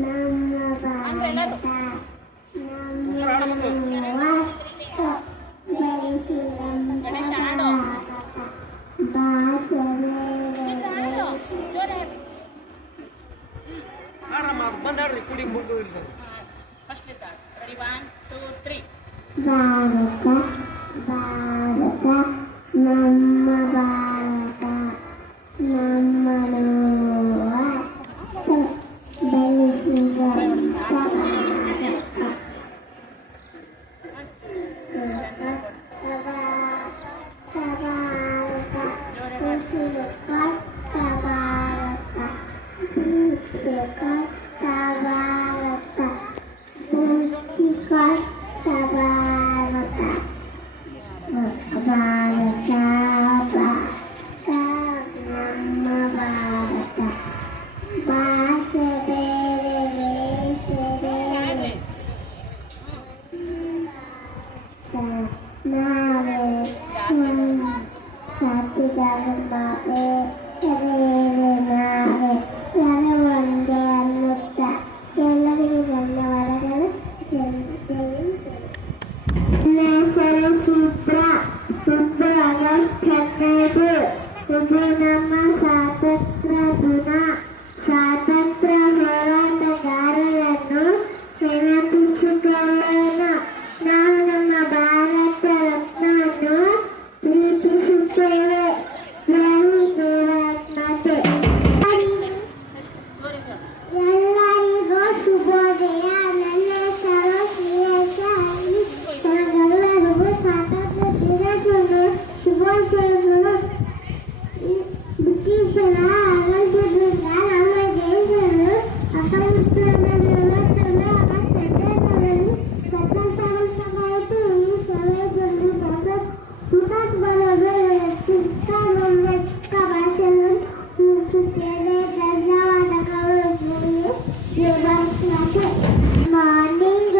ನಮ್ಮ ಭಾರತ ಬಂದಾಡ್ರಿ ಕುಡಿ ಮುಗಿದು ಭಾರತ ಭಾರತ ನಮ್ಮ ಭಾರತ ನಮ್ಮ ನೋವ ಬೆಳೆಸಿದ ನಮ್ಮ ಸ್ವಾತಂತ್ರ್ಯ ದಿನ ಸ್ವಾತಂತ್ರ್ಯ ಹೋರಾಟಗಾರರನ್ನು ನೆನಪಿಸಿಕೊಳ್ಳೋಣ. ನಾವು ನಮ್ಮ ಭಾರತ ರತ್ನವನ್ನು ಪ್ರೀತಿಸುತ್ತೇವೆ. ಎಲ್ಲರಿಗೂ ಶುಭೋದಯ. ನನ್ನ ಹೆಸರು ಶ್ರೀಯಶ. ನಮಗೆಲ್ಲರಿಗೂ ಸ್ವಾತಂತ್ರ್ಯ ದಿನಾಚರಣೆ ಶುಭಾಶಯಗಳು. ಬ್ರಿಟಿಷರ ಆಡಳಿತದಿಂದ ನಮ್ಮ ದೇಶವು 1947 ಆಗಸ್ಟ್ 18ರಲ್ಲಿ ಸ್ವತಂತ್ರ ಮುಕ್ತವಾಯಿತು. ಈ ಸಮಯದಲ್ಲಿ ಹುತಾತ್ಮರಾದ ಚಿಕ್ಕ ಭಾಷೆಯನ್ನು ಮುಗಿಸುತ್ತೇನೆ. ಧನ್ಯವಾದಗಳು. Morning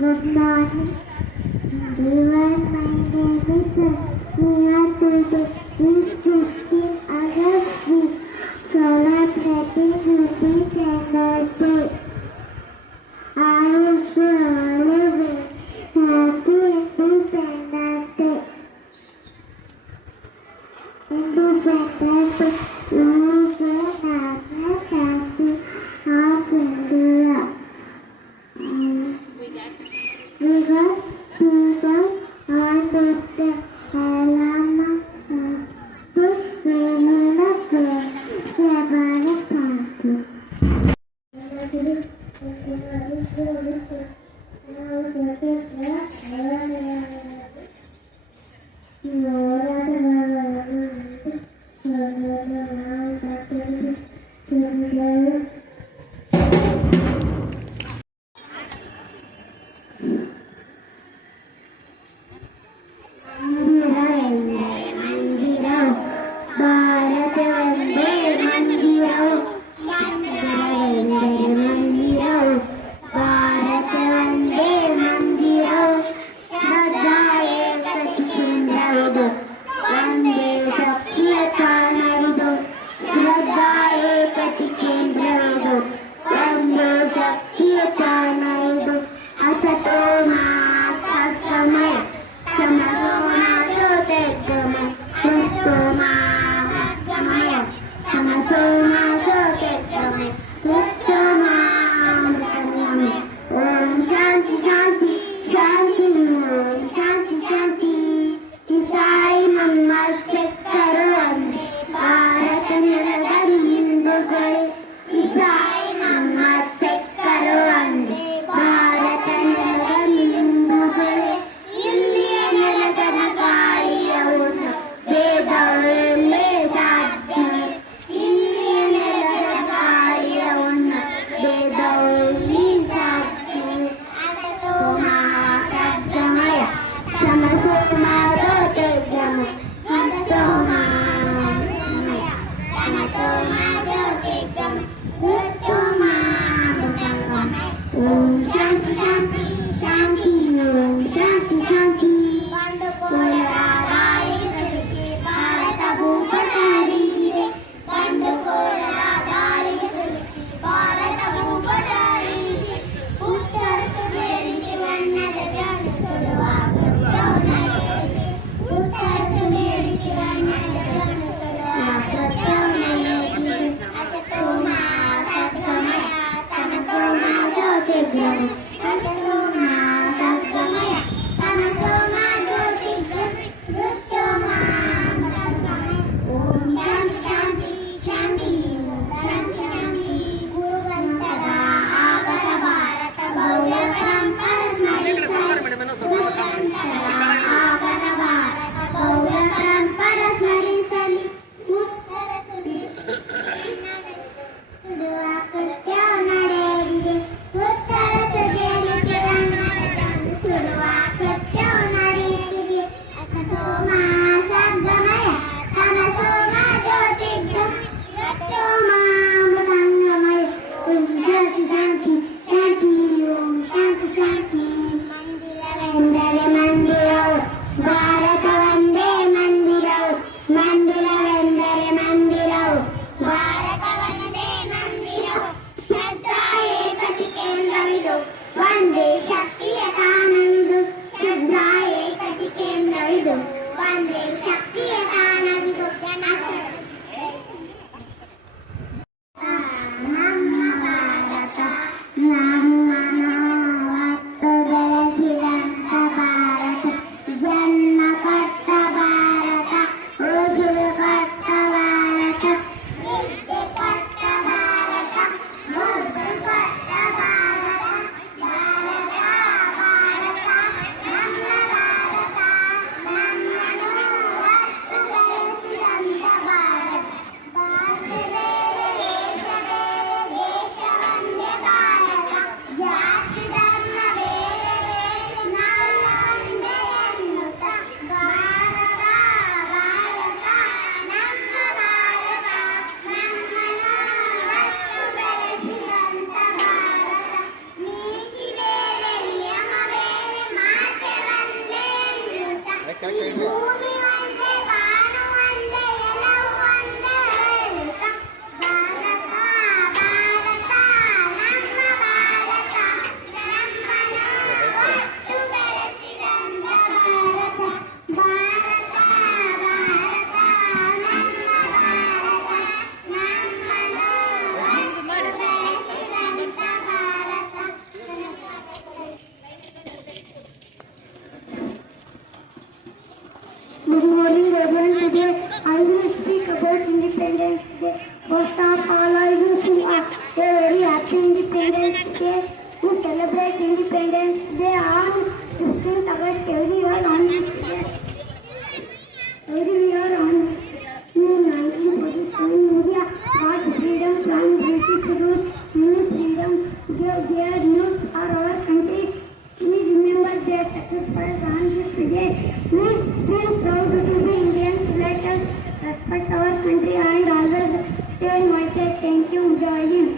good morning. Even my name is Sneha Tulsi. This 15 August we celebrating Independence Day. I wish you all a very happy Independence Day. Independence Day is a national country of India. We got people on the Bharat Independence Day. First of all, I wish you a very happy Independence Day. We celebrate Independence Day on 15th August every year on this day. Every year on in 1947, India got freedom from British rule. New freedom gave their news for our country. We remember their sacrifice on this day. We feel proud to be Indians. Let us respect our country and always stay united. Thank you, Jai Hind.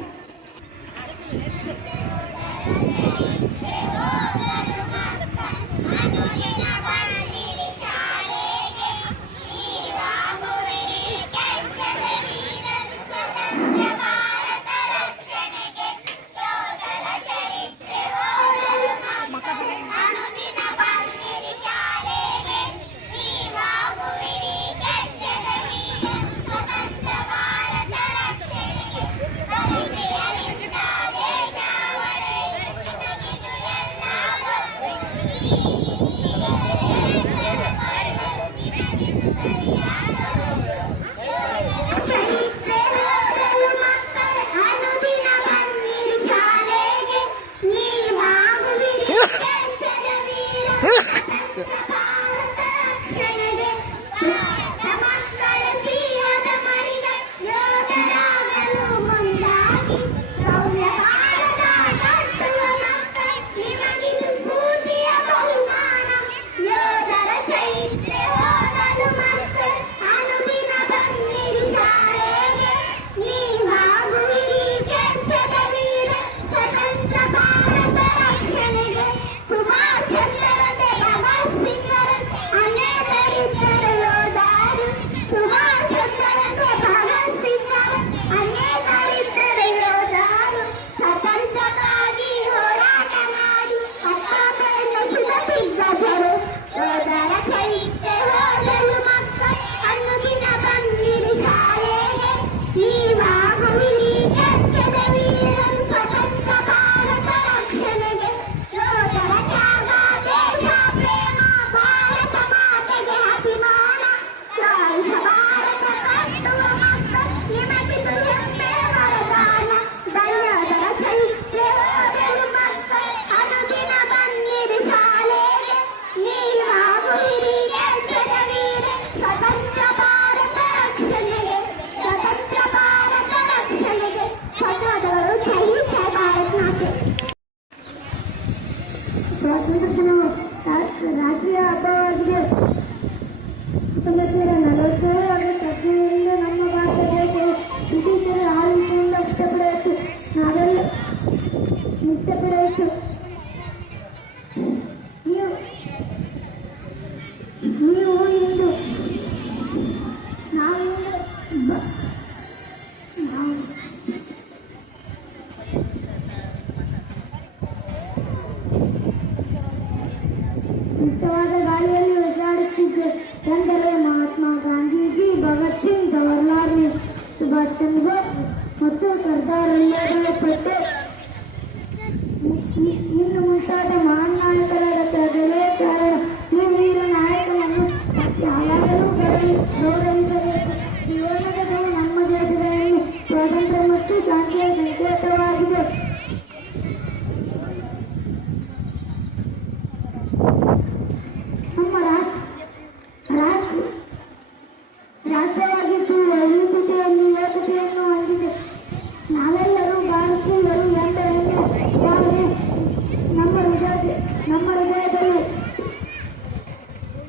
ರಾಷ್ಟ್ರೀಯ ಹಬ್ಬವಾಗಿದೆ. 1940 August 15ರಿಂದ ನಮ್ಮ ಭಾರತ ದೇಶವು ಬ್ರಿಟಿಷರ ಆಳ್ವಿಕೆಯಿಂದ ಮುಕ್ತಪಡೆಯಿತು. ನಾವೆಲ್ಲ ಮುಕ್ತಪಡೆಯಿತು. ನೀವು ಇಂದು ಮುಕ್ತವಾದ ಗಾಳಿಯಲ್ಲಿ ಉಸಿರಾಡುತ್ತಿದ್ದೆ ಎಂದರೆ ಮಹಾತ್ಮ ಗಾಂಧೀಜಿ, ಭಗತ್ ಸಿಂಗ್, ಜವಾಹರ್ಲಾಲ್ ನೆಹರು, ಸುಭಾಷ್ ಚಂದ್ರ ಬೋಸ್ ಮತ್ತು ಸರ್ದಾರ್ ವಲ್ಲಭಾಯ್ ಪಟೇಲ್ ಇನ್ನು ಮುಂತಾದ ಮಹಾನ್ ನಾಯಕರಾದ ಬೆಲೆ ಕಾರಣ ಈ ವೀರ ನಾಯಕರನ್ನು ಯಾವಾಗಲೂ ಗೌರವಿಸಬೇಕು. ಜೀವನದ ನಮ್ಮ ದೇಶದ ಹೆಣ್ಣು ಸ್ವಾತಂತ್ರ್ಯ ಮತ್ತು ಶಾಂತಿಯ ಸಂಕೇತವಾಗಿದೆ. ನಮ್ಮ ರಾಷ್ಟ್ರವಾಗಿದ್ದು ವೈವಿಧ್ಯತೆಯಲ್ಲಿ ಏಕತೆಯನ್ನು ಹೊಂದಿದೆ. ನಾವೆಲ್ಲರೂ ಭಾರತೀಯರು ಎಂದರೆ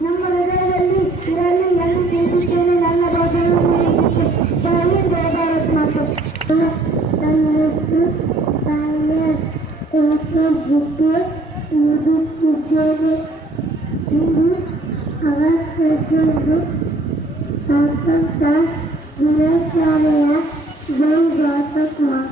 ನಮ್ಮ ಹೃದಯದಲ್ಲಿ ಇರಲಿ ಎಂದು ತಿಳಿಸುತ್ತೇನೆ. ನನ್ನ ಭಾಷೆಯನ್ನು ಭಾರತ್ ಮಾತು. ನನ್ನ ಹೆಸರು ಓದುತ್ತಿದ್ದೇನೆ. ಇಂದು ಅವತ್ತು ಸ್ವಾತಂತ್ರ್ಯ ದಿನಾಚರಣೆಯ ಜೈ ಭಾರತ್ ಮಾತು.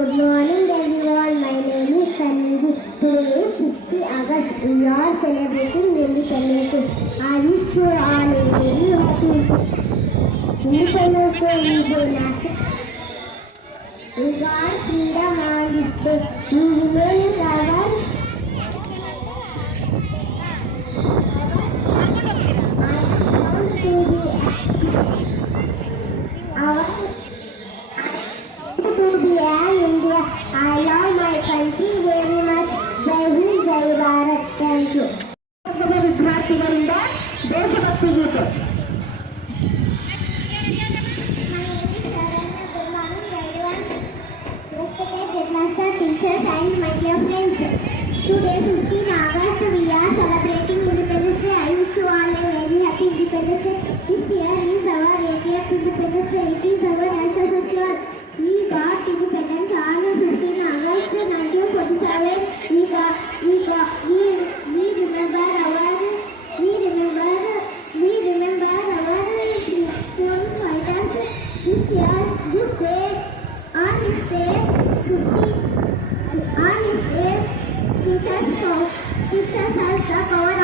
Good morning everyone, my name is Sanidhi. Today is 50 August. We are celebrating Independence Day. I wish you all a very happy Independence Day. We got freedom on this day. We remain our to be an India. I love my country very much. Jai Hind, Jai Bharat. Thank you. ವಿದ್ಯಾರ್ಥಿಗಳಿಂದ ದೇಶಭಕ್ತಿ ಗೀತೆ. Respected teachers and my dear friends, today 15 August we are celebrating Independence Day. I wish you all a very happy Independence Day. This year is our 80th Independence Day. It is our national festival. We got independence on 15 August 1947. We remember our freedom fighters. This day, on this day, teachers has the power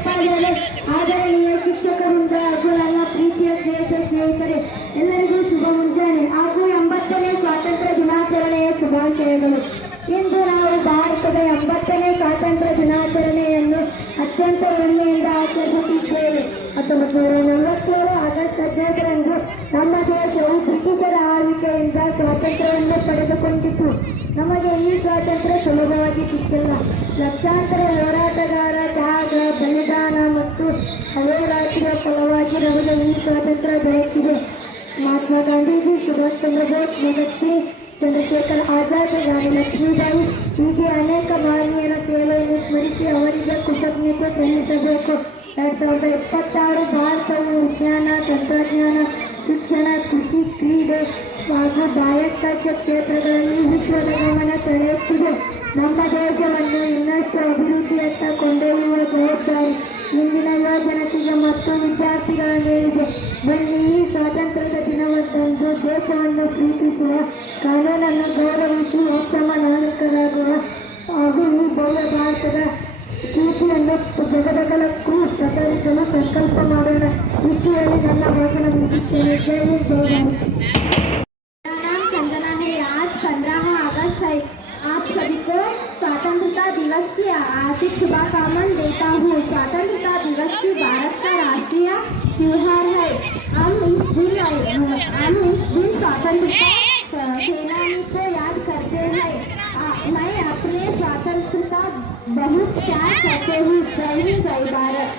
ತಪ್ಪಾದರೆ ಆದರಣೀಯ ಶಿಕ್ಷಕರಿಂದ ಹಾಗೂ ನನ್ನ ಪ್ರೀತಿಯ ಸ್ನೇಹಿತರೆ ಎಲ್ಲರಿಗೂ ಶುಭ ಮುಂಜಾನೆ ಹಾಗೂ 80ನೇ ಸ್ವಾತಂತ್ರ್ಯ ದಿನಾಚರಣೆಯ ಶುಭಾಶಯಗಳು. ಇಂದು ನಾವು ಭಾರತದ 80ನೇ ಸ್ವಾತಂತ್ರ್ಯ ದಿನಾಚರಣೆಯನ್ನು ಅತ್ಯಂತ ಹೆಮ್ಮೆಯಿಂದ ಆಚರಿಸುತ್ತಿದ್ದೇವೆ. 1947 ಆಗಸ್ಟ್ 15ರಂದು ನಮ್ಮ ದೇಶವು ಬ್ರಿಟಿಷರ ಆಳ್ವಿಕೆಯಿಂದ ಸ್ವಾತಂತ್ರ್ಯವನ್ನು ಪಡೆದುಕೊಂಡಿತು. ನಮಗೆ ಈ ಸ್ವಾತಂತ್ರ್ಯ ಸುಲಭವಾಗಿ ಸಿಕ್ಕಿಲ್ಲ. ಲಕ್ಷಾಂತರ ಹೋರಾಟಗಾರ ತ್ಯಾಗ, ಬಲಿದಾನ ಮತ್ತು ಅಹೋರಾತ್ರಿಯ ಫಲವಾಗಿ ನಮಗೆ ಈ ಸ್ವಾತಂತ್ರ್ಯ ದೊರಕಿದೆ. ಮಹಾತ್ಮ ಗಾಂಧೀಜಿ, ಸುಭಾಷ್ ಚಂದ್ರ ಬೋಸ್, ಭಗತ್ ಸಿಂಗ್, ಚಂದ್ರಶೇಖರ್ ಆಜಾದ್, ರಾಣಿ ಲಕ್ಷ್ಮೀಬಾಯಿ ಹೀಗೆ ಅನೇಕ ಮಹನೀಯರ ಸೇವೆಯನ್ನು ಸ್ಮರಿಸಿ ಅವರಿಗೆ ಕೃತಜ್ಞತೆ ಸಲ್ಲಿಸಬೇಕು. 2026 ಭಾರತವು ವಿಜ್ಞಾನ, ತಂತ್ರಜ್ಞಾನ, ಶಿಕ್ಷಣ, ಕೃಷಿ, ಕ್ರೀಡೆ ಹಾಗೂ ಬಾಹ್ಯಾಕಾಶ ಕ್ಷೇತ್ರಗಳಲ್ಲಿ ವಿಶ್ವದ ಗಮನ ಸೆಳೆಯುತ್ತಿದೆ. ನಮ್ಮ ದೇಶವನ್ನು ಇನ್ನಷ್ಟು ಅಭಿವೃದ್ಧಿಯತ್ತ ಕೊಂಡೊಯ್ಯುವ ಜವಾಬ್ದಾರಿ ಇಂದಿನ ಯುವ ಜನತೆಗೆ ಮತ್ತು ವಿದ್ಯಾರ್ಥಿಗಳ ಮೇಲಿದೆ. ಬನ್ನಿ, ಈ ಸ್ವಾತಂತ್ರ್ಯದ ದಿನವತ್ತಂದು ದೇಶವನ್ನು ಪ್ರೀತಿಸುವ, ಕಾನೂನನ್ನು ಗೌರವಿಸಿ ಉತ್ತಮ ನಾಗರಿಕರಾಗುವ ಹಾಗೂ ಈ ಭವ್ಯ ಭಾರತದ ಕೀರ್ತಿಯನ್ನು ಜಗದಗಲಕ್ಕೂ ಪ್ರಸರಿಸಲು ಸಂಕಲ್ಪ ಮಾಡೋಣ. ಇಷ್ಟು ಹೇಳಿ ನನ್ನ ಭಾಷಣ ಮುಗಿಸುತ್ತೇನೆ. ಜೈ ಹಿಂದ್, ಜೈ ಭಾರತ್. नाम संजना है। आज 15 अगस्त है। आप सभी को स्वतंत्रता दिवस की हार्दिक शुभकामनाएं देता हूँ। स्वतंत्रता दिवस की भारत का राष्ट्रीय त्योहार है। हम इस दिन स्वतंत्रता सेनानी को याद करते हैं। मैं अपने स्वतंत्रता बहुत प्यार करते हूँ। जय हिंद, जय भारत।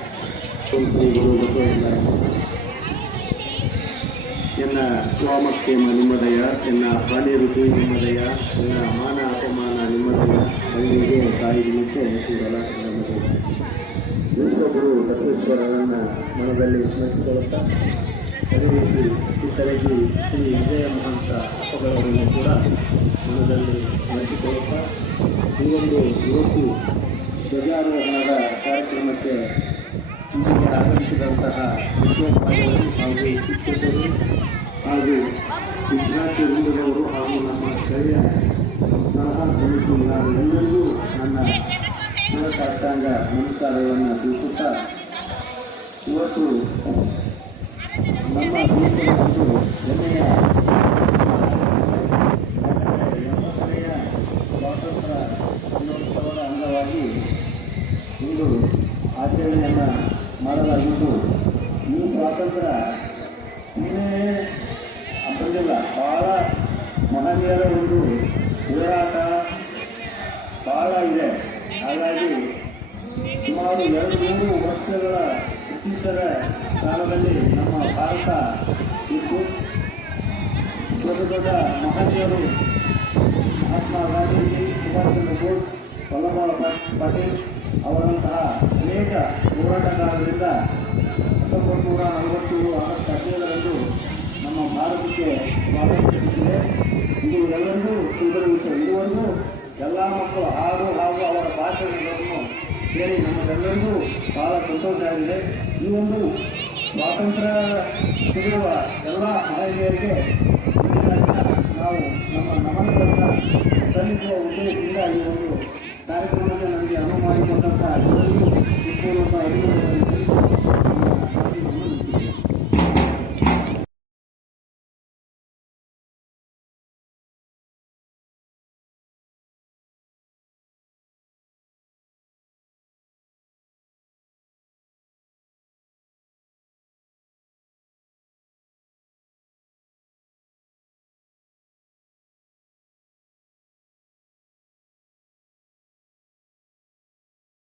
ಎನ್ನ ವಾಮಕ್ಷೇಮ ನಿಮ್ಮದಯ, ಎನ್ನ ಹಾನಿ ಋತು ನಿಮ್ಮದಯ, ಎನ್ನ ಮಾನ ಅಪಮಾನ ನಿಮ್ಮದಯ, ಮಣ್ಣಿಗೆ ತಾಯಿ ಮತ್ತೆ ಇವರೆಲ್ಲ ನಮ್ಮದಯ. ವಿಶ್ವಗುರು ಬಸವೇಶ್ವರರನ್ನ ಮನದಲ್ಲಿ ಸ್ಮರಿಸಿಕೊಳ್ಳುತ್ತಾ ಅದೇ ರೀತಿ ಇತರಗಿ ಶ್ರೀ ವಿಜಯ ಮಹಂತ ಅಪ್ಪಗಳವರನ್ನು ಕೂಡ ಮನದಲ್ಲಿ ಸ್ಮರಿಸಿಕೊಳ್ಳುತ್ತಾ ಈ ಒಂದು ಇವತ್ತು ಧ್ವಜಾರೋಹಣದ ಕಾರ್ಯಕ್ರಮಕ್ಕೆ ಇಲ್ಲಿಗೆ ಆಗಮಿಸಿದಂತಹ ವಿದ್ಯೋಪಾದಿಗಳು ಹಾಗೂ ಶಿಕ್ಷಕರು ಹಾಗೂ ವಿದ್ಯಾರ್ಥಿ ವೃಂದದವರು ಹಾಗೂ ನಮ್ಮ ಸ್ಥಳೀಯ ಸಲಹಾ ಸಮಿತಿ ಎಲ್ಲರಿಗೂ ನನ್ನ ಸಾಷ್ಟಾಂಗ ನಮಸ್ಕಾರಗಳನ್ನು ತಿಳಿಸುತ್ತಾ ಇವತ್ತು ನಮ್ಮ ದೇಶದ ಒಂದು ಹೆಮ್ಮೆಯ 80ನೆಯ ಸ್ವಾತಂತ್ರ್ಯ ದಿನೋತ್ಸವದ ಅಂಗವಾಗಿ ಇಂದು ಆಚರಣೆಯನ್ನು ಮಾಡಲಾಗಿದ್ದು, ಈ ಸ್ವಾತಂತ್ರ್ಯ ಇನ್ನೇ ಬಂದಿಲ್ಲ. ಬಹಳ ಮಹನೀಯರ ಒಂದು ಹೋರಾಟ ಬಹಳ ಇದೆ. ಹಾಗಾಗಿ ಸುಮಾರು 200 ವರ್ಷಗಳ ಬ್ರಿಟಿಷರ ಕಾಲದಲ್ಲಿ ನಮ್ಮ ಭಾರತ ಇತ್ತು. ದೊಡ್ಡ ದೊಡ್ಡ ಮಹನೀಯರು ಮಹಾತ್ಮ ಗಾಂಧೀಜಿ, ಸುಭಾಷ್ ಚಂದ್ರ ಬೋಸ್, ವಲ್ಲಭಭಾಯ್ ಪಟೇಲ್ ಅವರಂತಹ ಅನೇಕ ಹೋರಾಟಗಾರರಿಂದ 1947 ಆಗಸ್ಟ್ 15ರಂದು ನಮ್ಮ ಭಾರತಕ್ಕೆ ಸ್ವಾತಂತ್ರ್ಯ ಸಿಕ್ಕಿದೆ. ಇದು ಎಲ್ಲರಿಗೂ ತಿಳಿದ ವಿಷಯ. ಇದುವರೆಗೂ ಎಲ್ಲ ಮಕ್ಕಳು ಹಾಡು ಹಾಗೂ ಅವರ ಭಾಷೆಗಳನ್ನು ಕೇಳಿ ನಮಗೆಲ್ಲರಿಗೂ ಬಹಳ ಸಂತೋಷ ಆಗಿದೆ. ಈ ಒಂದು ಸ್ವಾತಂತ್ರ್ಯ ಸಿಗುವ ಎಲ್ಲ ಮಹಿಳೆಯರಿಗೆ ನಾವು ನಮ್ಮ ನಮನಗಳನ್ನು ಸಲ್ಲಿಸುವ ಉದ್ದೇಶದಿಂದ ಈ ಒಂದು ಕಾರ್ಯಕ್ರಮಕ್ಕೆ ನನಗೆ ಅನುವು ಮಾಡಿಕೊಂಡಂತಹ ಎಲ್ಲರಿಗೂ